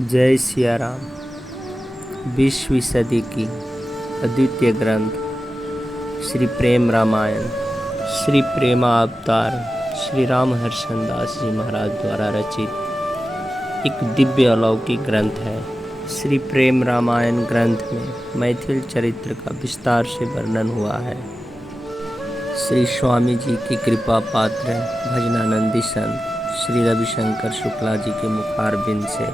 जय सिया राम। 20वीं सदी की अद्वितीय ग्रंथ श्री प्रेम रामायण, श्री प्रेमावतार श्री राम हर्षदास जी महाराज द्वारा रचित एक दिव्य अलौकिक ग्रंथ है। श्री प्रेम रामायण ग्रंथ में मैथिल चरित्र का विस्तार से वर्णन हुआ है। श्री स्वामी जी की कृपा पात्र भजनानंदी संत श्री रविशंकर शुक्ला जी के मुखारबिंद से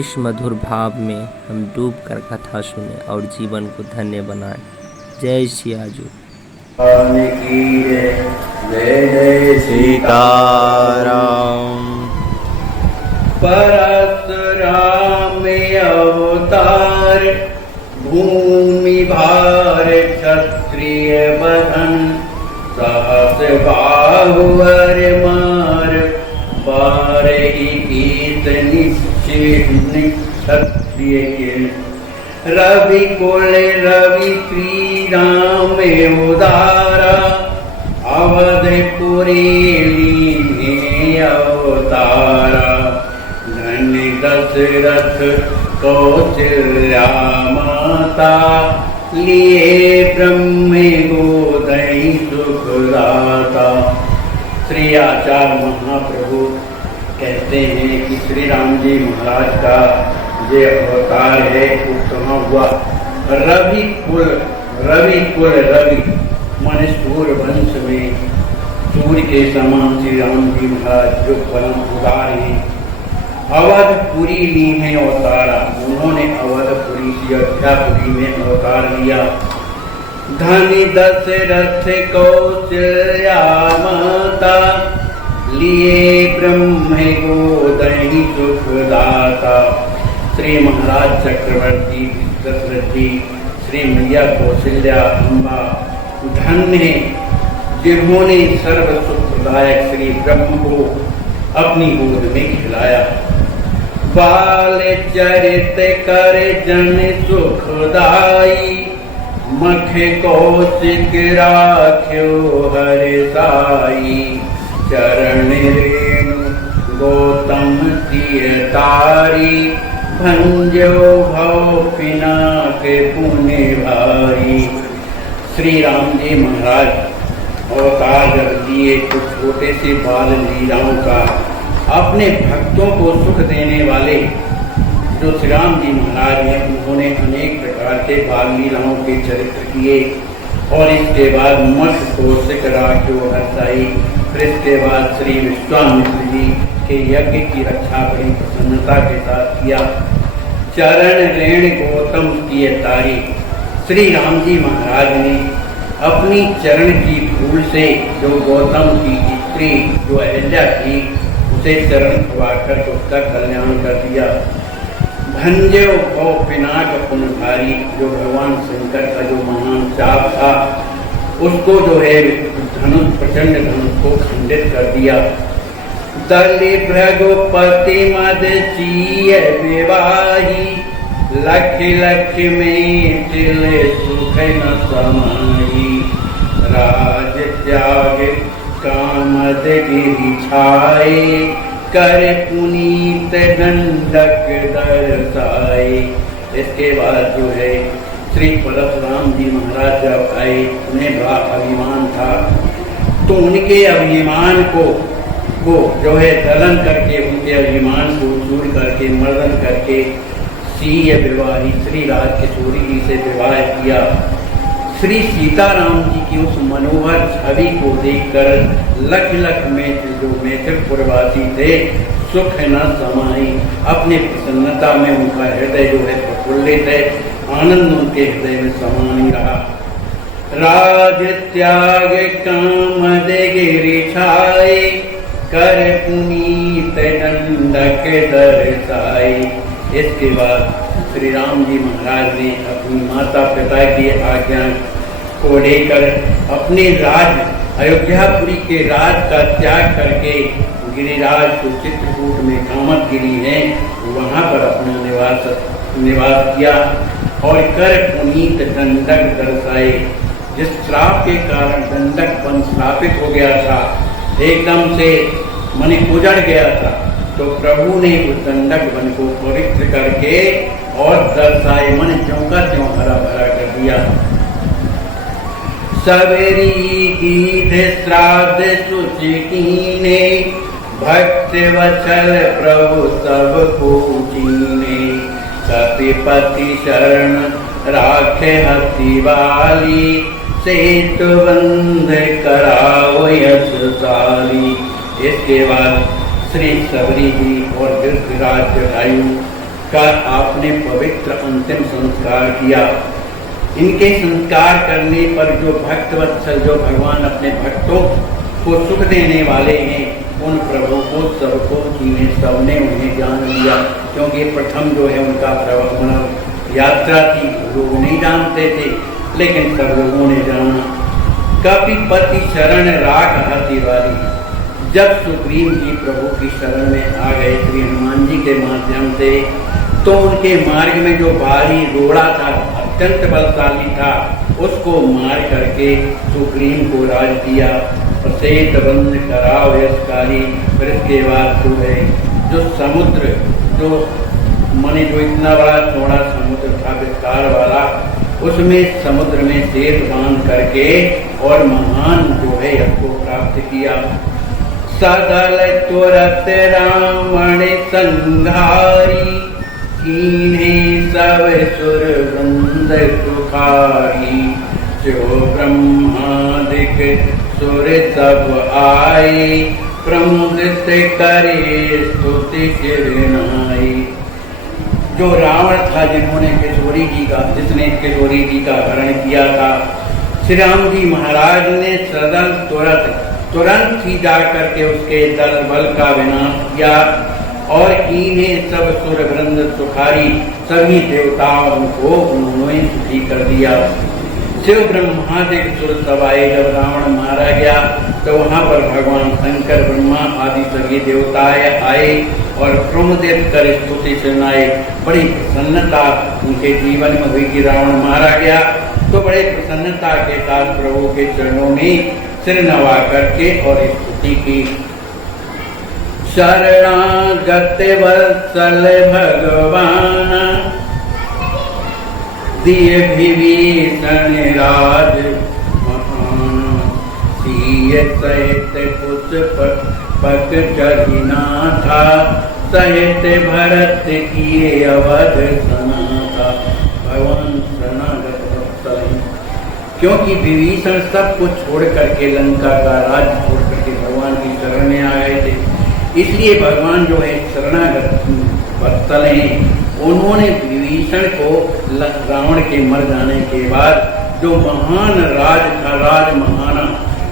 इस मधुर भाव में हम डूबकर कथा सुने और जीवन को धन्य बनाएं। जय सियाजू। जय जय सीताराम। परशुराम अवतार भूमि भार क्षत्रिय बधन सहस बाहुवर मार बार गीत क्षत्रिय के रवि कुल रवि श्री राम उदारा अवधपुरी लीने अवतारा धन दशरथ कौशल्या माता लिए ब्रह्म गोदई सुखदाता। श्री आचार्य महाप्रभु कहते हैं कि श्री राम जी महाराज का ये अवतार है वो कहाँ हुआ? रवि कुल माने सूर्य वंश में सूर्य के समान श्री राम जी महाराज जो परम उदार हैं। अवधपुरी ली है अवतारा, उन्होंने अवधपुरी की अयोध्यापुरी में अवतार लिया। धनी दशरथ कौशल्या माता लिए ब्रह्म गोदई सुखदाता। श्री महाराज चक्रवर्ती दशरथ जी, श्री मैया कौशल्या अम्बा धन्य जिन्होंने सर्व सुखदायक श्री ब्रह्म को अपनी गोद में खिलाया। बाल चरित कर जन सुखदाई मख कौशिक राख्यो हरसाई। चरण रेणु गौतम तिय तारी भंजो भव पिनाक पुण्य भारी। श्री राम जी महाराज अवतार जब लिए कुछ छोटे से बाल लीलाओं का अपने भक्तों को सुख देने वाले जो श्री राम जी महाराज हैं, उन्होंने अनेक प्रकार के बाल लीलाओं के चरित्र किए। और इसके बाद मठ कौशिक राख्यो हरसाई, फिर इसके बाद श्री विश्वामित्र जी के यज्ञ की रक्षा बड़ी प्रसन्नता के साथ किया। चरण रेण गौतम की तारी, श्री राम जी महाराज ने अपनी चरण की धूल से जो गौतम की स्त्री जो अहिल्या थी उसे चरण खवाकर उसका कल्याण कर दिया। भंजो भव पिनाक पुनभारी, जो भगवान शंकर का जो महान चाप था उसको जो है धनुष प्रचंड धनुष को खंडित कर दिया। दलि भृगुपति मद चीय विवाही लख लख में तिल सुख न समाई। राज त्याग कामद गिरि छाए कर पुनीत दंडक दर्शाए। इसके बाद जो है श्री परशुराम जी महाराज जब आए, उन्हें बड़ा अभिमान था, तो उनके अभिमान को जो है दलन करके उनके अभिमान को दूर करके मर्दन करके सीय विवाही श्री राजकिशोरी जी से विवाह किया। श्री सीताराम जी की उस मनोहर छवि को देखकर लख लख में जो मैथिलपुरवासी थे सुख न समाई। अपने प्रसन्नता में उनका हृदय जो है प्रफुल्लित है, आनंद उनके हृदय में समान रहा। राज त्याग कामद गिरि छाए कर पुनीत दंडक दर्शाए। इसके बाद श्री राम जी महाराज ने अपनी माता पिता की आज्ञा को लेकर अपने राज अयोध्यापुरी के राज का त्याग करके गिरिराज जो चित्रकूट में कामतगिरी है वहाँ पर अपना निवास किया और कर पुनीत दंडक दर्शाए। जिस श्राप के कारण दंडक वन स्थापित हो गया था, एकदम से मने उजड़ गया था, तो प्रभु ने उस दंडक वन को पवित्र करके और दर्शाए मन ज्यों का त्यों हरा भरा कर दिया। सवेरी गीत श्राद्ध शुचि कीने, भक्त वत्सल प्रभु सबको चीने। कपिपति शरण राखे हति वाली, सेतु बंध कराओ यशशाली। इसके बाद श्री सबरी जी और धृतराज जटायु का आपने पवित्र अंतिम संस्कार किया। इनके संस्कार करने पर जो भक्त वत्सल, जो भगवान अपने भक्तों को सुख देने वाले हैं, उन प्रभु को सबको चीने, सबने उन्हें जान लिया। क्योंकि प्रथम जो है उनका प्रवचन यात्रा थी, लोग नहीं जानते थे, लेकिन सब लोगों ने जाना। कपिपति शरण राख हति वाली, जब सुग्रीव जी प्रभु की शरण में आ गए श्री हनुमान जी के माध्यम से, तो उनके मार्ग में जो भारी रोड़ा था, अत्यंत बलशाली था, उसको मार करके सुग्रीव को राज दिया। सेत बंद कराओ यशकारी। फिर इसके बाद जो है जो समुद्र, जो माने जो इतना बड़ा चौड़ा समुद्र था विस्तार वाला, उसमें समुद्र में सेत बांध करके और महान जो है इसको प्राप्त किया। सदल तुरत रावण संघारी, कीन्हे सब सुर वृंद सुखारी। जो ब्रह्मादिक सुर सब आए, प्रमुदित करे स्तुति शिरनाई। जो रावण था जिन्होंने किशोरी जी का, जिसने किशोरी जी का हरण किया था, श्री राम जी महाराज ने सदल तुरंत ही जा करके उसके दल बल का विनाश किया। और इन्हें सब सुर वृंद सुखारी, सभी देवताओं को उन्होंने सुखी कर दिया। शिव ब्रह्मादिक सुर सब आए। जब रावण मारा गया तो वहाँ पर भगवान शंकर, ब्रह्मा आदि सभी देवताएं आए और प्रमुदित कर स्तुति सुनाए। बड़ी प्रसन्नता उनके जीवन में हुई कि रावण मारा गया, तो बड़े प्रसन्नता के साथ प्रभु के चरणों में सिर नवा करके और स्तुति की। शरणागत वत्सल भगवान, दिए विभीषण राज महान। सिय सहित पुष्प पग चढ़िना था, सहित भरत किए अवध सना था। भगवान शरणागत वत्सल, क्योंकि विभीषण सब कुछ छोड़ करके, लंका का राज छोड़ करके भगवान की शरण में आए थे, इसलिए भगवान जो है शरणागत वत्सल हैं। उन्होंने विभीषण को रावण के मर जाने के बाद जो महान राज था, राज महाना,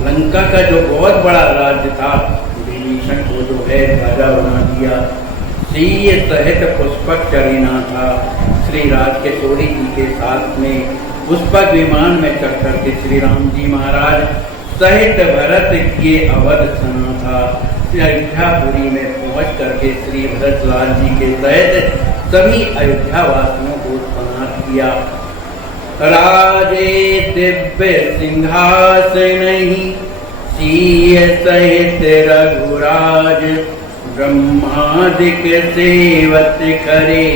लंका का जो बहुत बड़ा राज्य था, विभीषण को जो है राजा बना दिया। सिय सहित पुष्पक चढ़िना था, श्री राज किशोरी जी के साथ में पुष्पक विमान में चढ़ करके श्री राम जी महाराज सहित भरत किए अवध सना था। अयोध्यापुरी में पहुंच करके श्री भरत लाल जी के सहित सभी अयोध्या वासियों को सनात किया। राजे दिव्य सिंहासन ही, सिय सहित रघुराज। ब्रह्मादिक सेवत करे,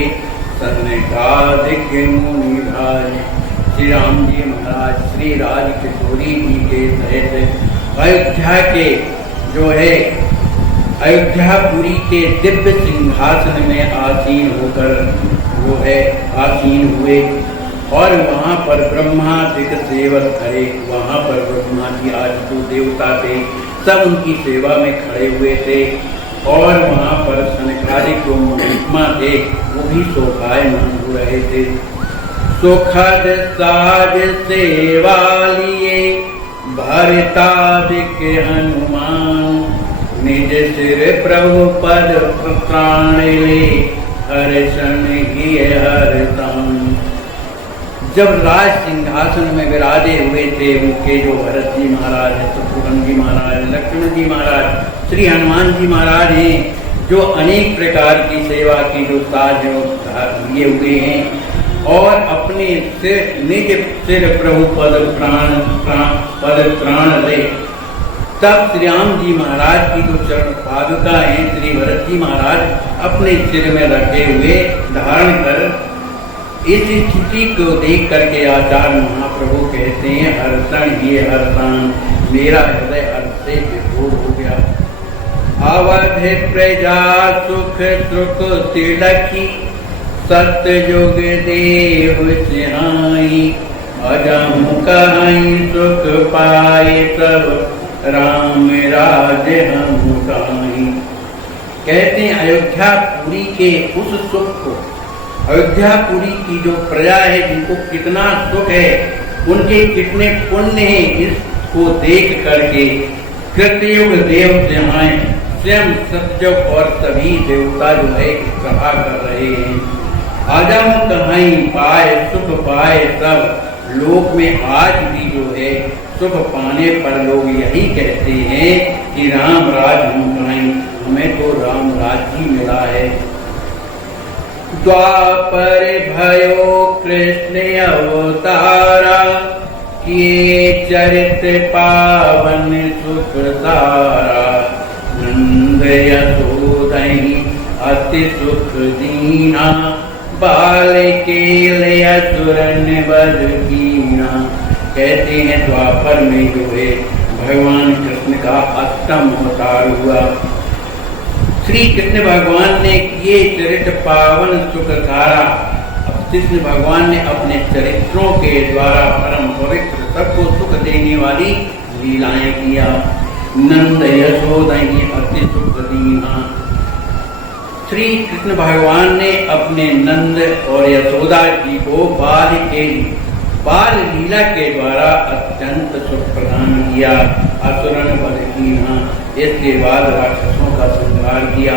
सनकादिक मुनि भाज। श्री राम जी महाराज श्री राज किशोरी जी के सहित अयोध्या के जो है अयोध्यापुरी के दिव्य सिंहासन में आसीन होकर वो है आसीन हुए। और वहाँ पर ब्रह्मादिक सेवक खड़े, वहाँ पर ब्रह्मा जी आज जो देवता थे सब उनकी सेवा में खड़े हुए थे। और वहाँ पर सनकादिक जो महात्मा थे वो भी शोभायमान हो रहे थे। सुखद साज सेवा लिए, भरतादिक हनुमान। निज सिर प्रभु पद प्राण ले, हर्षण ही हरतान। जब राज सिंहासन में विराजे हुए थे उनके जो भरत जी महाराज है, शत्रुघ्न जी महाराज, लक्ष्मण जी महाराज, श्री हनुमान जी महाराज हैं, जो अनेक प्रकार की सेवा की जो साज लिए हुए हैं। और अपने सिर, निज सिर प्रभु पद प्राण ले, तब श्री राम जी महाराज की जो चरण पादुका हैं श्री भरत जी महाराज अपने सिर में रखे हुए धारण कर इस स्थिति को देख करके आचार्य महाप्रभु कहते हैं हर्षण ये हर्षण मेरा हृदय हर्ष से विभोर हो गया। अवध प्रजा सुख सुख तिलकी सतयुग देव सिहाई अजम कहीं सुख पाए सब राम राज हम कहीं। कहते हैं अयोध्यापुरी के उस सुख को, अयोध्यापुरी की जो प्रजा है जिनको कितना सुख है, उनके कितने पुण्य हैं, इसको देख करके कृतयुग देव सिहाय स्वयं सतयुग और सभी देवता जो है कहा कर रहे हैं आजम कहीं पाए सुख पाए सब। लोक में आज भी जो है सुख पाने पर लोग यही कहते हैं कि राम राज हम कहीं, हमें तो राम राज ही मिला है। द्वापर भयो कृष्ण अवतारा किए चरित्र पावन सुख सारा नंद यशोदहि अति सुख दीना बाल के लिया सुरन बद कीना। कहते हैं द्वापर में जो है भगवान कृष्ण का अष्टम अवतार हुआ। श्री कृष्ण भगवान ने किए चरित्र पावन सुख सारा। कृष्ण भगवान ने अपने चरित्रों के द्वारा परम पवित्र सबको सुख देने वाली लीलाएं किया। नंद यशोदहि अति सुख दीना। श्री कृष्ण भगवान ने अपने नंद और यशोदा जी को बाल लीला के द्वारा अत्यंत सुख प्रदान किया। असुरन वध कीना। इसके बाद राक्षसों का संहार किया।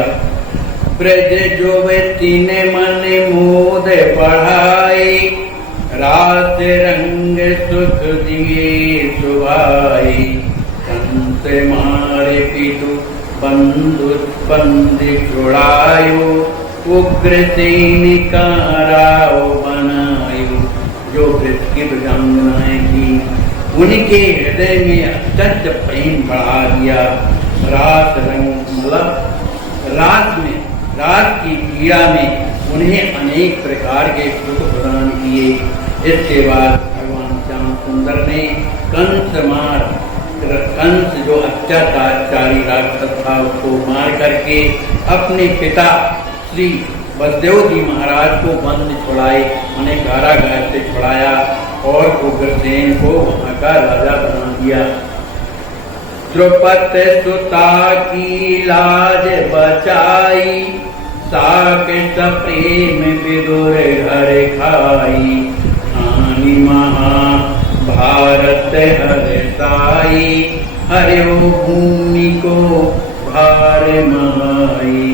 ब्रज जो तीन मन मोद बढ़ाई रास रंग सुख दिए सुभाई कंस मारे पितु बंधु बंदी छुड़ायो उग्र सैनिका राव बनायो। जो वृत्ति भुजंगनाएं थी उनके हृदय में अत्यंत प्रेम बढ़ा दिया। रास रंग मतलब रात की पीड़ा में उन्हें अनेक प्रकार के सुख प्रदान किए। इसके बाद भगवान श्याम सुंदर ने कंस जो अत्याचारी राक्षस था उसको मार करके अपने पिता श्री वसुदेव जी महाराज को बंद छुड़ाए, उन्हें कारागार से छुड़ाया और उग्रसेन को वहां का राजा बना दिया। द्रौपदी सुता की लाज बचाई साकेत प्रेम विदुर घर खाई हानि महा भारत हरसाई हरिओ भूमि को भार महाई।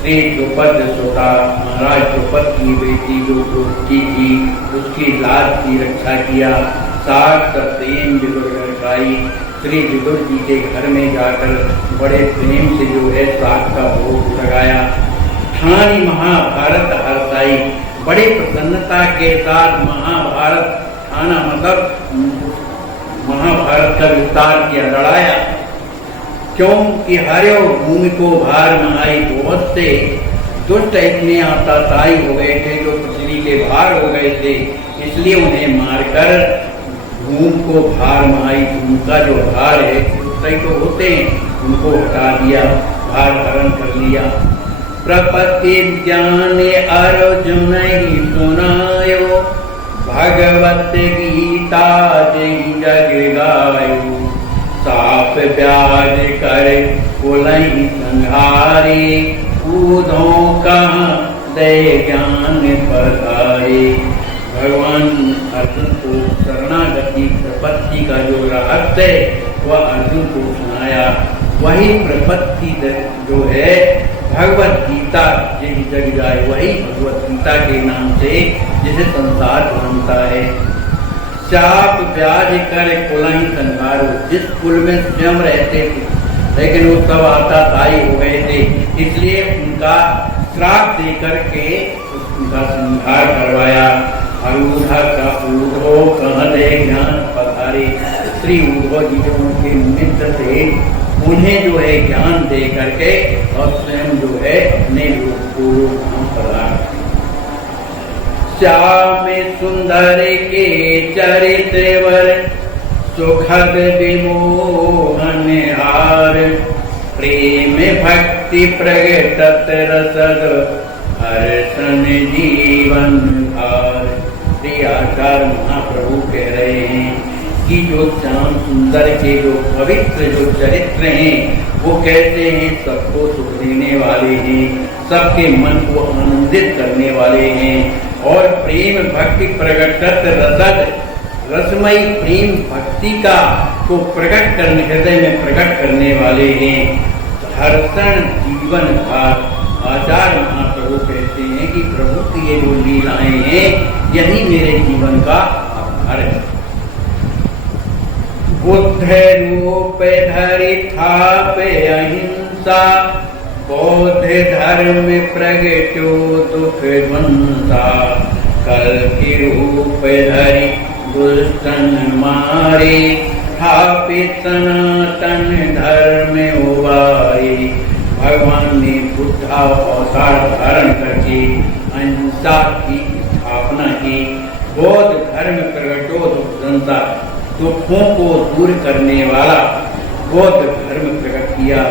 श्री द्रौपदी सुता महाराज द्रौपदी की बेटी जो द्रौपदी थी उसकी लाज की रक्षा किया। साकेत प्रेम विदुर घर खाई। श्री विदुर जी के घर में जाकर बड़े प्रेम से जो है साग का भोग लगाया। ठानी महाभारत हरसाई। बड़े प्रसन्नता के साथ महाभारत ठाना मतलब महाभारत का विस्तार किया, लड़ाया। क्योंकि हरिओ भूमि को भार महाई। बहुत से दुष्ट इतने आताताई हो गए थे जो पृथ्वी के भार हो गए थे, इसलिए उन्हें मारकर भूमि को भार महाई। उनका जो भार है उत्तरी तो होते हैं उनको हटा दिया, भार हरण कर लिया। प्रपत्ति ज्ञान अर्जुन ही सुनायो भगवत गीता जय जग गायो। साप ब्याज कर कुलहि संहारे कूदो कहाँ दे ज्ञान पधारे। भगवान अर्जुन को शरणागति प्रपत्ति का जो रहस्य है वह अर्जुन को सुनाया। वही प्रपत्ति जो है भगवत गीता जिस जग जाए, वही भगवत गीता के नाम से जिसे संसार जानता है। चाप ब्याज कर कुलहि संहारो। जिस कुल में स्वयं रहते थे लेकिन वो सब आताताई हो गए थे, इसलिए उनका श्राप दे करके उनका संहार करवाया। अरूढ़ा का ऊढ़ो कह दे ज्ञान पधारे। श्री उद्धव जी जो उनके मित्र थे, उन्हें जो है ज्ञान दे करके और स्वयं जो है अपने लोग को धाम पधार। श्याम सुंदर के चरित्रवर सुखद विमोहन हार, प्रेम भक्ति प्रगटत रसद हर्षण जीवन भार। आचार्य महाप्रभु कह रहे हैं कि जो श्याम सुंदर के जो पवित्र जो चरित्र हैं वो कैसे हैं, सबको सुख देने वाले हैं, सबके मन को आनंदित करने वाले हैं, और प्रेम भक्ति प्रगटत रसद, रसमयी प्रेम भक्ति का को प्रकट करने, हृदय में प्रकट करने वाले हैं। हर्षण जीवन भार। आचार्य महाप्रभु कहते हैं कि प्रभु की ये जो लीलाएं हैं यही मेरे जीवन का आधार है। बुद्ध रूप धरि थाप अहिंसा, बौद्ध धर्म प्रगटो दुख द्वंसा। कल की रूप धरि दुष्टन मारे, स्थापित सनातन धर्म उबारे। भगवान ने बुद्ध अवतार धारण करके अहिंसा की स्थापना की, बौद्ध धर्म प्रगटो दुष्टंता, दुखों को दूर करने वाला बौद्ध धर्म प्रकट किया।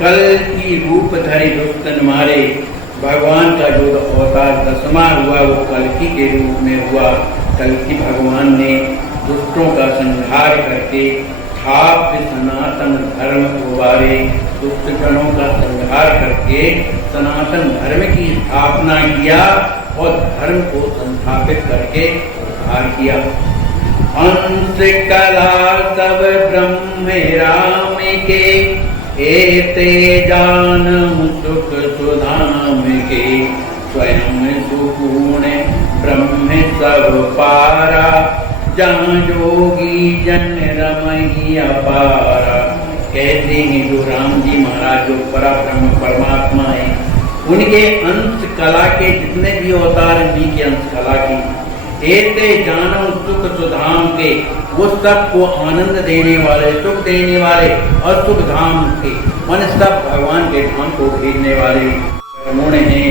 कल की रूप धरि दुष्टन मारे, भगवान का जो अवतार दसवां हुआ वो कल्कि के रूप में हुआ। कल्कि भगवान ने दुष्टों का संहार करके स्थाप्य सनातन धर्म उबारे, दुष्ट जनों का संहार करके सनातन धर्म की स्थापना किया और धर्म को संस्थापित करके उद्धार किया। अंश कला सब ब्रह्म राम के, एते जानहु सुख सुधाम के। स्वयं सुपूर्ण ब्रह्म सब पारा, जहाँ जोगी जन रमई अपारा। कहते हैं जो राम जी महाराज जो परा ब्रह्म परमात्मा है, उनके अंश कला के जितने भी अवतार जी के अंश कला की, एते जानम सुख सुधाम के, वो सबको आनंद देने वाले, सुख देने वाले और सुख धाम के, मन सब भगवान के धाम को भेजने वाले गुण हैं।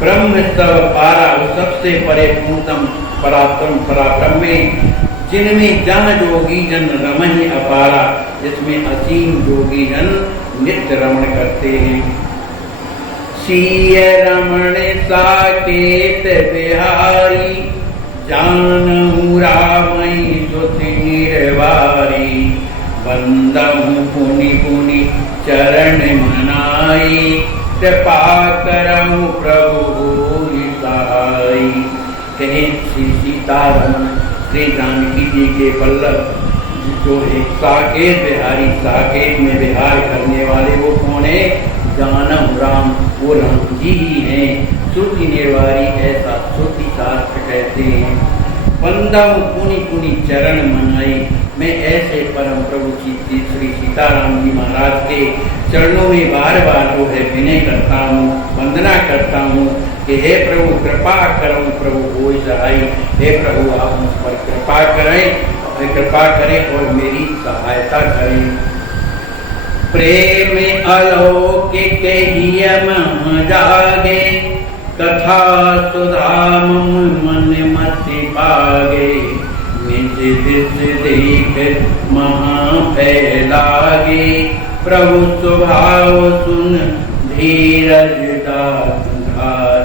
ब्रह्म सब पारा, वो सबसे परे पूर्णतम पराक्रम पराब्रह्म, जिनमें जन जोगी जन रमहि अपारा, जिसमें असीम जोगी जन नित्य रमण करते हैं। सीय रमण साकेत बिहारी, जानहु रामई सुति निर्वारी। बंदहु पुनि पुनि चरण मनाई, कृपा करहु प्रभु सहाई। कहें श्री सीतारमण श्री जानकी जी के वल्लभ जो एक साकेत बिहारी, साकेत में विहार करने वाले वो कौन है? जानम राम, वो राम जी ही हैं। श्रुति निर्वारी ऐसा श्रुति शास्त्र कहते हैं। बंदम पुनि पुनि चरण मनाई, मैं ऐसे परम प्रभु श्री सीताराम जी महाराज के चरणों में बार बार जो है विनय करता हूँ, वंदना करता हूँ कि हे प्रभु कृपा करो, प्रभु कोई सहाय, हे प्रभु आप मुझ पर कृपा करें और मेरी सहायता करें। प्रेम अलौकिक मम जागे, कथा सुधाम मन मति पागे। निज दिस देख महाभय लागे, प्रभु स्वभाव सुन धीरज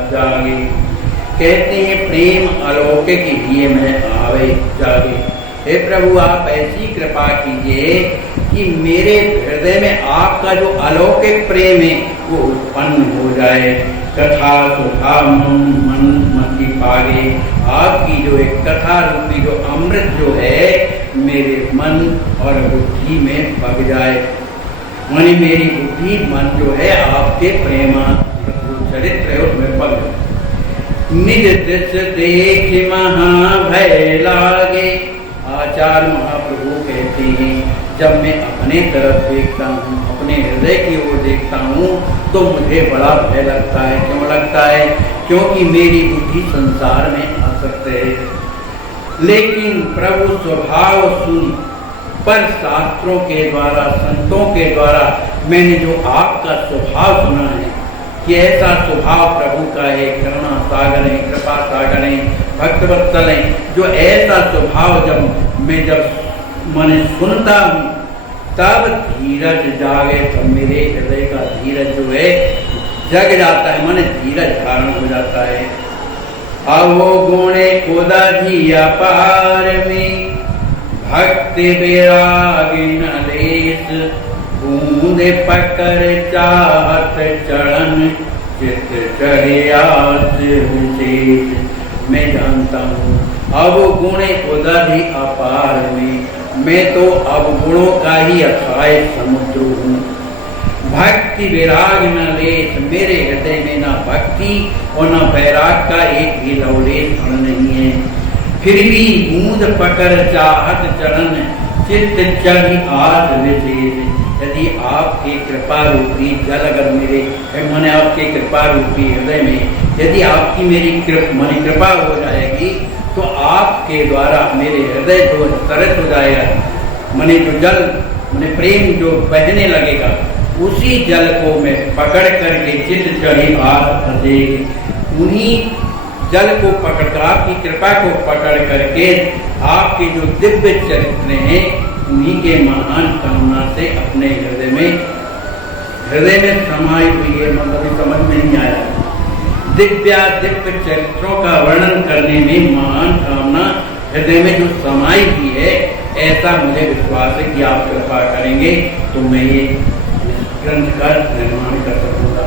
जागे। कहते हैं प्रेम अलौकिक हिय में आवे जागे। हे प्रभु आप ऐसी कृपा कीजिए कि मेरे हृदय में आपका जो अलौकिक प्रेम है वो उत्पन्न हो जाए। कथा सुधा मन मति पागे, आपकी जो एक कथा रूपी जो अमृत जो है मेरे मन और बुद्धि में पग जाए। माने मेरी बुद्धि मन जो है आपके प्रेमा चरित्र है उसमें पग जाए। निज दृश देख महाभय लागे। आचार्य महाप्रभु कहते हैं जब मैं अपने तरफ देखता हूँ, अपने हृदय की ओर देखता हूँ तो मुझे बड़ा भय लगता है। क्यों लगता है? क्योंकि मेरी बुद्धि संसार में आसक्त है। लेकिन प्रभु स्वभाव सुन पर शास्त्रों के द्वारा, संतों के द्वारा मैंने जो आपका स्वभाव सुना है कि ऐसा स्वभाव प्रभु का है, करुणा सागर है, कृपा सागर है, भक्तवत्सल है, जो ऐसा स्वभाव जब मैंने सुनता हूँ तब धीरज जागे, तब मेरे हृदय का धीरज जो है जग जाता है, माने धीरज धारण हो जाता है। आवो गुणे उदधि अपार में भक्ति विराग न लेस, बूंद पकर चाहत चरण चित चढ़ियास विशेष। मैं जानता हूँ अवगुणे उदधि अपार में, मैं तो अवगुणों का ही अथाय समुद्र हूँ। भक्ति विराग न लेस, मेरे हृदय में ना भक्ति और ना वैराग का एक भी लवलेश कण नहीं है। फिर भी बूंद पकड़ चाहत चरण चित्त चढ़ी आस विशेष। यदि आपकी कृपा रूपी जल अगर मेरे मैंने आपके कृपा रूपी हृदय में यदि आपकी मेरी कृपा हो जाएगी तो आपके द्वारा मेरे हृदय जो तरस हो जाएगा, मैंने जो जल मैंने प्रेम जो बहने लगेगा, उसी जल को मैं पकड़ करके चित्त चढ़ी आस उन्हीं जल को पकड़कर, आपकी कृपा को पकड़ करके आपके जो दिव्य चरित्र हैं उन्हीं के महान करुणा से अपने हृदय में समाई हुई है। मतलब समझ में नहीं आया, दिव्य चरित्रों का वर्णन करने में महान कामना हृदय में जो समाई हुई है, ऐसा मुझे विश्वास है कि आप कृपा करेंगे तो मैं ये ग्रंथ का निर्माण कर सकूंगा।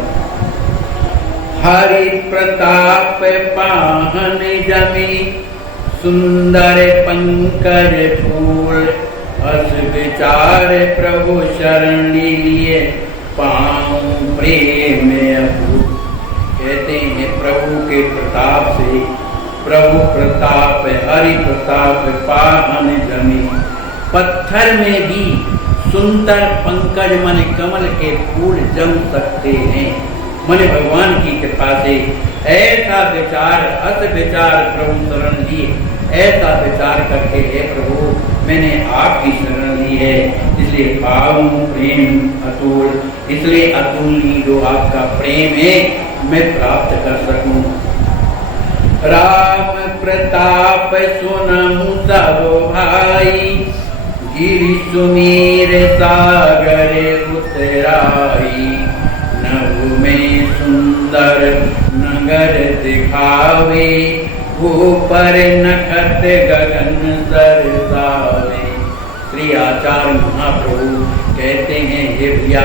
हरि प्रताप पाहन जमी सुंदर पंकज फूल, अस विचार प्रभु शरण लिए पाऊं प्रेम अपूर्व। कहते हैं प्रभु के प्रताप से, प्रभु प्रताप हरि प्रताप पाहन जमी, पत्थर में भी सुंदर पंकज माने कमल के फूल जम सकते हैं। माने भगवान की कृपा से ऐसा विचार अस विचार प्रभु शरण लिए, ऐसा विचार करके हे प्रभु मैंने आपकी शरण ली है, इसलिए पाऊं प्रेम अतुल, इसलिए अतुलनीय जो आपका प्रेम है मैं प्राप्त कर सकूं। राम प्रताप सुनहु सब भाई, गिरि सुमीर सागर उतराई, नभ में सुंदर नगर दिखावे, ऊपर नखत गगन सरसावे। श्री आचार्य महाप्रभु कहते हैं हे भैया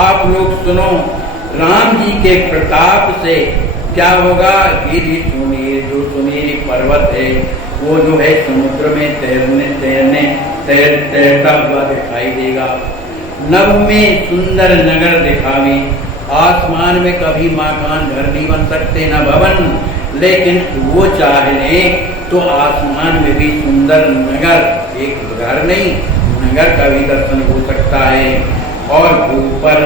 आप लोग सुनो, राम जी के प्रताप से क्या होगा। गिरि सुमेर, जो सुमेरी पर्वत है वो जो है समुद्र में तैरता हुआ दिखाई देगा। नभ में सुंदर नगर दिखावे, आसमान में कभी मकान घर नहीं बन सकते न भवन, लेकिन वो चाहे तो आसमान में भी सुंदर नगर, एक घर नहीं नगर का भी दर्शन हो सकता है। और ऊपर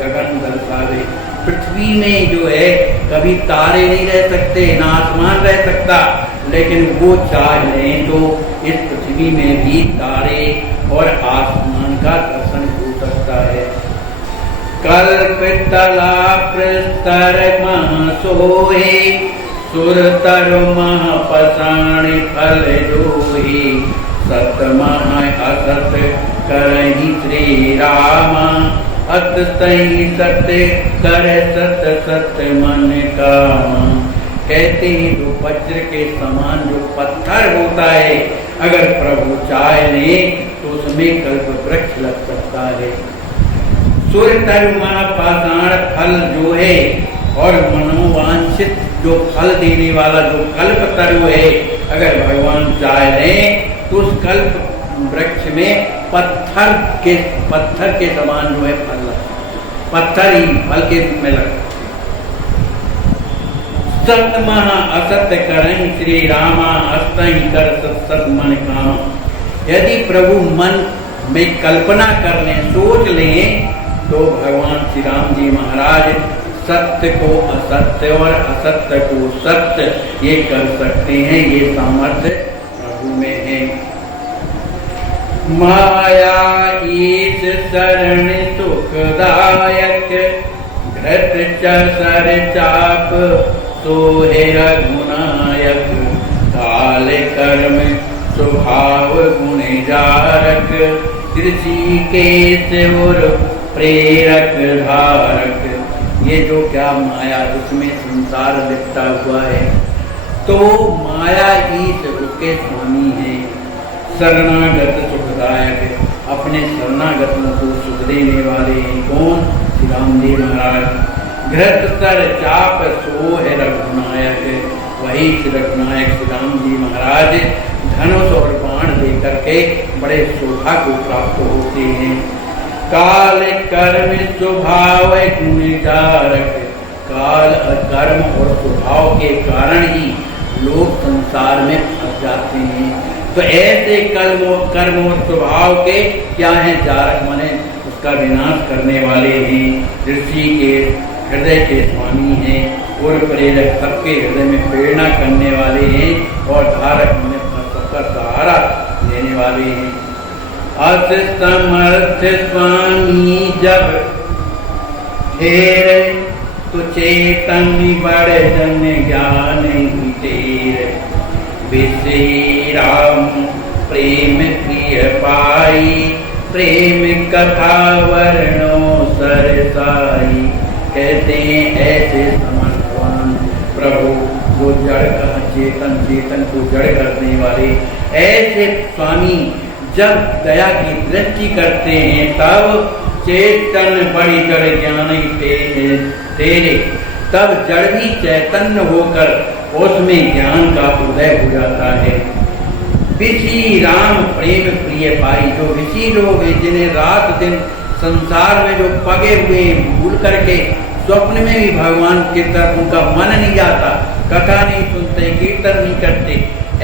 गगन दर्शावे, पृथ्वी में जो है कभी तारे नहीं रह सकते न आसमान रह सकता, लेकिन वो चाहे तो इस पृथ्वी में भी तारे और आसमान का दर्शन हो सकता है। कल्प तला प्रस्तर मह सोहे, सुर तर मह पसाण फल जोही, सत मह असत करहि श्री रामा, अत तहि सत्य कर सत सत मन कामा। कहते हैं जो वज्र के समान जो पत्थर होता है, अगर प्रभु चाहे तो उसमें कल्प वृक्ष लग सकता है। सूर्य तरु महापाषाण फल जो है और मनोवांछित जो फल देने वाला जो कल्प तरु है, अगर भगवान चाहे तो उस कल्प वृक्ष में पत्थर के समान जो है फल लगता, पत्थर ही फल के रूप में लगता। सत महा असत्य करहि श्री रामा, अस्तहि कर सत सत मन कामा। यदि प्रभु मन में कल्पना कर लें, सोच लें, तो भगवान श्री राम जी महाराज सत्य को असत्य और असत्य को सत्य ये कर सकते हैं। ये सामर्थ्य प्रभु में है। माया ईश शरण सुखदायक, घृत चर चाप सोहे रघुनायक, काल कर्म स्वभाव गुण जारक, ऋषिकेश और प्रेरक धारक। ये जो क्या माया जिसमें संसार लिपटा हुआ है, तो माया ईश उसके स्वामी है। शरणागत सुखदायक, अपने शरणागतों को सुख देने वाले हैं। कौन? श्री रामदेव महाराज। घृत तर चाप सोह रघुनायक, वही श्री रघुनायक श्री राम जी महाराज धनुष और बाण लेकर के बड़े शोभा को प्राप्त होते हैं। काल कर्म स्वभाव गुण कारक, काल कर्म और स्वभाव के कारण ही लोग संसार में फंस जाते हैं। तो ऐसे कर्म और स्वभाव के क्या हैं? कारक माने उसका विनाश करने वाले हैं। ऋषि के हृदय के स्वामी हैं और प्रेरक सबके हृदय में प्रेरणा करने वाले हैं, और धारक माने सबका सहारा देने वाले हैं। अस समर्थ स्वामी जब हेर, तो चेतन बड़ जन ज्ञान ही तेर, विषय राम प्रेम प्रिय पाई, प्रेम कथा वर्णो सरसाई। कहते हैं ऐसे समर्थवान प्रभु जो जड़ का चेतन, चेतन को जड़ करने वाले ऐसे स्वामी जब दया की दृष्टि करते हैं, तब चेतन बड़ी जड़ ज्ञान तेरे, तब जड़ भी चैतन्य होकर उसमें ज्ञान का उदय हो जाता है। विषी राम प्रेम प्रिय पाई, जो विषी लोग हैं जिन्हें रात दिन संसार में जो पगे हुए भूल करके स्वप्न में भी भगवान की तरफ उनका मन नहीं जाता, कथा नहीं सुनते, कीर्तन नहीं करते,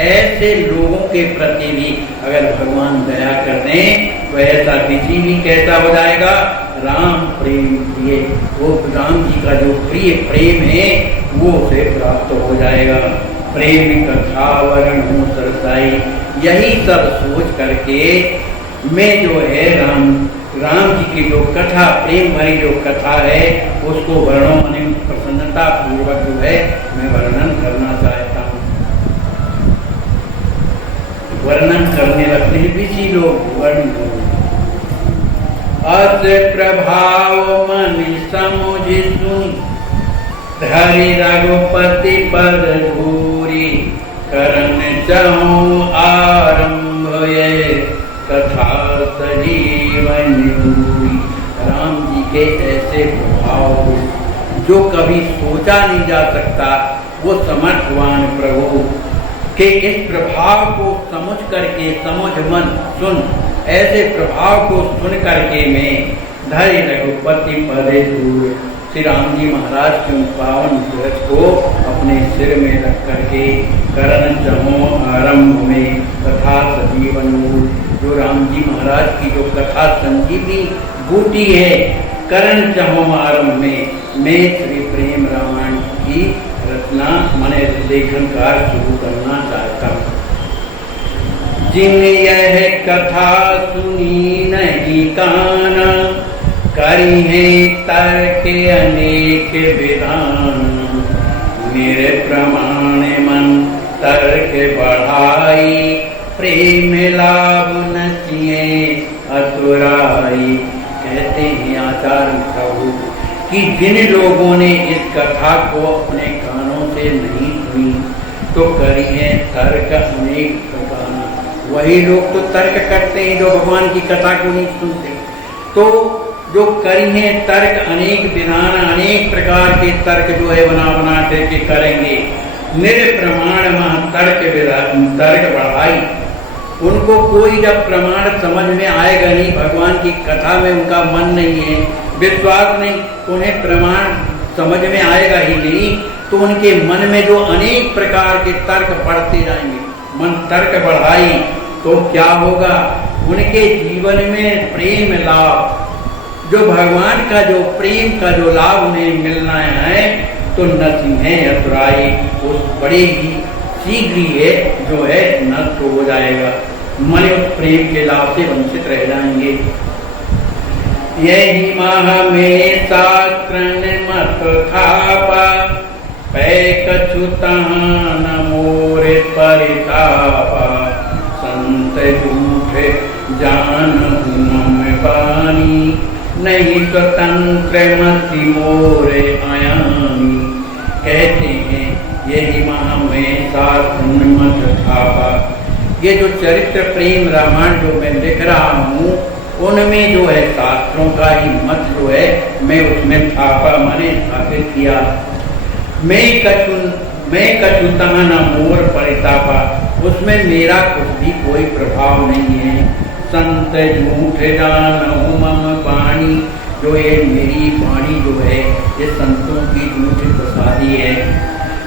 ऐसे लोगों के प्रति भी अगर भगवान दया कर दें तो ऐसा विषी भी कैसा हो जाएगा? राम प्रेम प्रिय, वो राम जी का जो प्रिय प्रेम है वो उसे प्राप्त हो जाएगा। प्रेम कथा वर्ण सरसाई, यही सब सोच करके मैं जो है राम जी की जो कथा, प्रेम भरी जो कथा है, उसको वर्णों में प्रसन्नता पूर्वक जो है मैं वर्णन करना चाहता हूँ। वर्णन करने लगते हैं विषी लोग। वर्णन अस प्रभाव मन समुझ सुन, धरि रघुपति पद धूरी, करन चाहूं आरंभ ये कथा सजीवन दूरी। राम जी के ऐसे प्रभाव जो कभी सोचा नहीं जा सकता, वो समर्थवान प्रभु के इस प्रभाव को समझ करके, समझ मन सुन, ऐसे प्रभाव को सुन करके मैं धरि रघुपति पदे दूर, श्री राम जी महाराज के पावन ध्वज को अपने सिर में रख करके करण चमो आरंभ में कथा सजीवन मूल, जो राम जी महाराज की जो कथा संजीवनी बूटी है, करण चमो आरंभ में मैं श्री प्रेम रामायण की रचना माने लेखन कार्य शुरू करना चाहता हूँ। जिन यह कथा सुनी नहीं काना, करी है तर्क अनेक विधान, मेरे प्रमाण मन तर्क बढ़ाई, प्रेम लाभ नचिए अतुराई। कहते हैं आचार्य प्रभु कि जिन लोगों ने इस कथा को अपने कानों से नहीं सुनी तो करी है तर्क अनेक प्रकार। वही लोग तो तर्क करते हैं जो भगवान की कथा को नहीं सुनते। तो जो करी है तर्क अनेक विधान, अनेक प्रकार के तर्क जो है बना बना करके करेंगे। निर्प्रमाण मह तर्क बढ़ाई, उनको कोई जब प्रमाण समझ में आएगा नहीं, भगवान की कथा में उनका मन नहीं है, विश्वास नहीं, उन्हें प्रमाण समझ में आएगा ही नहीं, तो उनके मन में जो अनेक प्रकार के तर्क बढ़ते जाएंगे। मन तर्क बढ़ाई तो क्या होगा? उनके जीवन में प्रेम लाभ, जो भगवान का जो प्रेम का जो लाभ उन्हें मिलना है, तो नसिंह अतुराई, उस बड़े ही शीघ्र ही जो है नष्ट हो जाएगा। मन उस प्रेम के लाभ से वंचित रह जाएंगे। यही माह में शास्त्रन मत खापा, पै कछुतान मोरे परितापा, संत झूठे जान मम बानी, नहीं स्वतंत्र मति मोरे आयामी। कहते हैं यही माह में शास्त्रन मत खापा, ये जो चरित्र प्रेम रामायण जो मैं लिख रहा हूँ उनमें जो है शास्त्रों का ही मत जो है मैं उसमें थापा माने स्थापित किया। मैं कछुता न मोर परितापा, उसमें मेरा कुछ भी कोई प्रभाव नहीं है। संत झूठ जानहु मम वाणी, जो ये मेरी वाणी जो है ये संतों की झूठी प्रसादी है।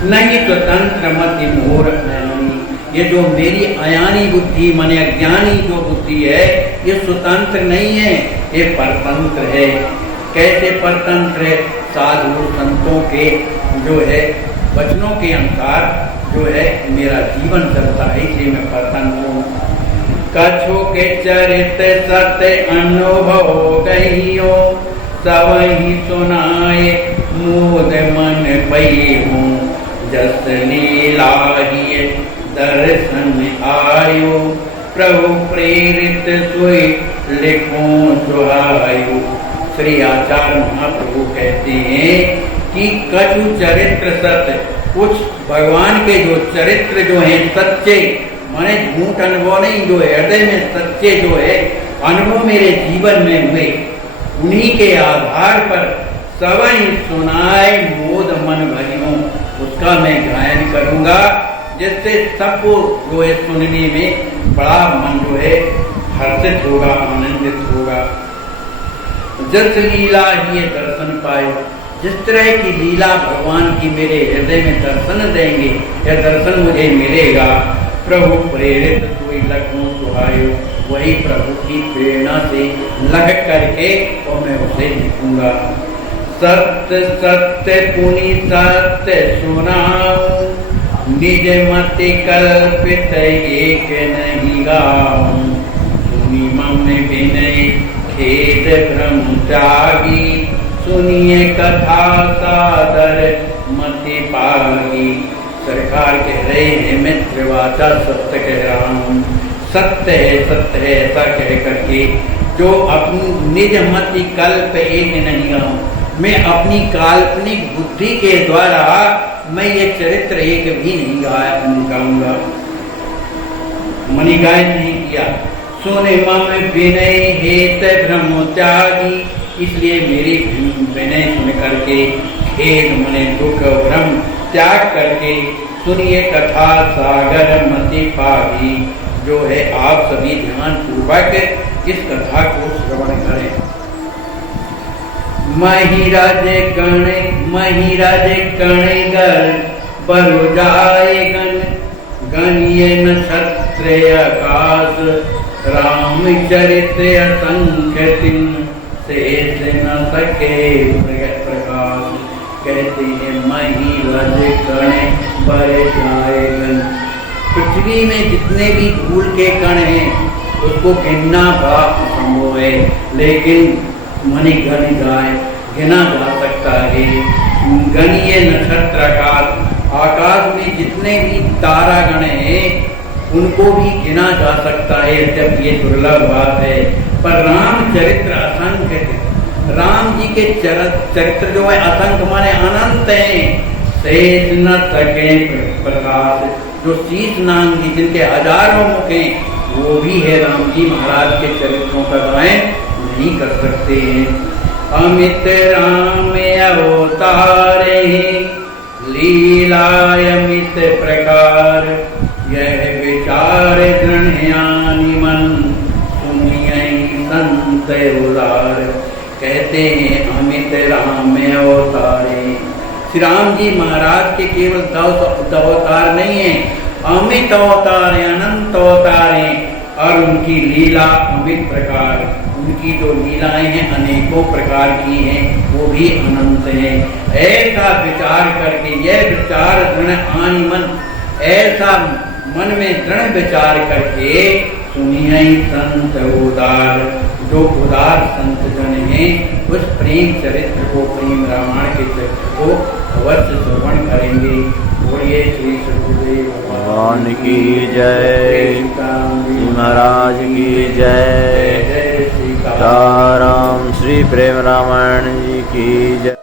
नहीं स्वतंत्र मति मोर अयानी, ये जो मेरी अयानी बुद्धि माने अज्ञानी जो बुद्धि है ये स्वतंत्र नहीं है, ये परतंत्र है। कैसे परतंत्र है? साधु संतों के जो है वचनों के अनुसार जो है मेरा जीवन चलता है, इसलिए मैं परतंत्र हूँ। कछु के चरित्र सत्य अनुभव गहियो, सवही सुनाए मोद मन पई हूँ। जस लीला ही दर्शन आयो, प्रभु प्रेरित सोई लिखूं सुहायो। श्री आचार्य महाप्रभु कहते हैं कि कछु चरित्र सत्य, कुछ भगवान के जो चरित्र जो हैं सच्चे माने झूठ अनुभव नहीं, जो हृदय में सच्चे जो है अनुभव मेरे जीवन में हुए, उन्हीं के आधार पर सवई सुनाए मोद मन भरियों, उसका मैं गायन करूंगा, जिससे सबको जो है सुनने में बड़ा मन जो है हर्षित होगा, आनंदित होगा। जस लीला ही दर्शन पाए, जिस तरह की लीला भगवान की मेरे हृदय में दर्शन देंगे, यह दर्शन मुझे मिलेगा। प्रभु प्रेरित कोई लखों सुहायो, वही प्रभु की प्रेरणा से लग करके और मैं उसे लिखूंगा। सत्य सत्य पुनि सत्य सुनाऊं, निज मति कल्पित एक नहीं गाऊं। सुनी मम विनय खेद भ्रम त्यागी, सुनिए कथा सादर मति पागी। सरकार कह रहे हैं मैं त्रिवाचा सत्य कह रहा हूँ, सत्य है ऐसा कह करके जो अपनी निज मति कल्प एक नहीं गाऊं, मैं अपनी काल्पनिक बुद्धि के द्वारा मैं ये चरित्र एक भी नहीं गाऊंगा, मनी गायन नहीं किया। सुने मम विनय हेत भ्रम त्यागी, इसलिए मेरी विनय सुन करके खेद मने दुख भ्रम त्याग करके सुनिए कथा सागर मति पागी। जो है आप सभी ध्यान पूर्वक इस कथा को श्रवण करें। महिराज कण गर बरु जाए गण, गणिये नक्षत्र आकाश, राम चरित असंख्य तिन, शेष न सके प्रकाश। कहते हैं महिराज कण बर जाए गण, पृथ्वी में जितने भी धूल के कण हैं उसको गिनना बड़ा असंभव है, लेकिन मनी गिना जा सकता है। गणीय नक्षत्र आकाश में जितने भी तारागण हैं उनको भी गिना जा सकता है, जब ये दुर्लभ बात है। पर राम चरित्र असंख्य, राम जी के चरित्र जो है असंख्य माने अनंत हैं। शेष न सके प्रकाश, जो शीश नाम की जिनके हजारों मुख हैं वो भी है राम जी महाराज के चरित्रों का गायन नहीं कर सकते हैं। अमित राम अवतारे, लीलाय अमित प्रकार, यह विचार दृढ़यानि मन, सुनिए संत उदार। कहते हैं अमित राम अवतारे, श्री राम जी महाराज के केवल दो अवतार नहीं है, अमित अवतार है, अनंत अवतार है, और उनकी लीला अमित प्रकार, उनकी जो लीलाएं हैं अनेकों प्रकार की हैं, वो भी अनंत हैं। ऐसा विचार करके, यह विचार दृढ़ आनि मन, ऐसा मन में दृढ़ विचार करके सुनिए संत उदार। जो उदार संत जन हैं उस प्रेम चरित्र को, प्रेम रामायण के चरित्र को अवश्य श्रवण करेंगे। बोलिए श्री सतगुरुदेव भगवान की जय, श्री महाराज की जय, जय श्री राम श्री प्रेम रामायण जी की जय।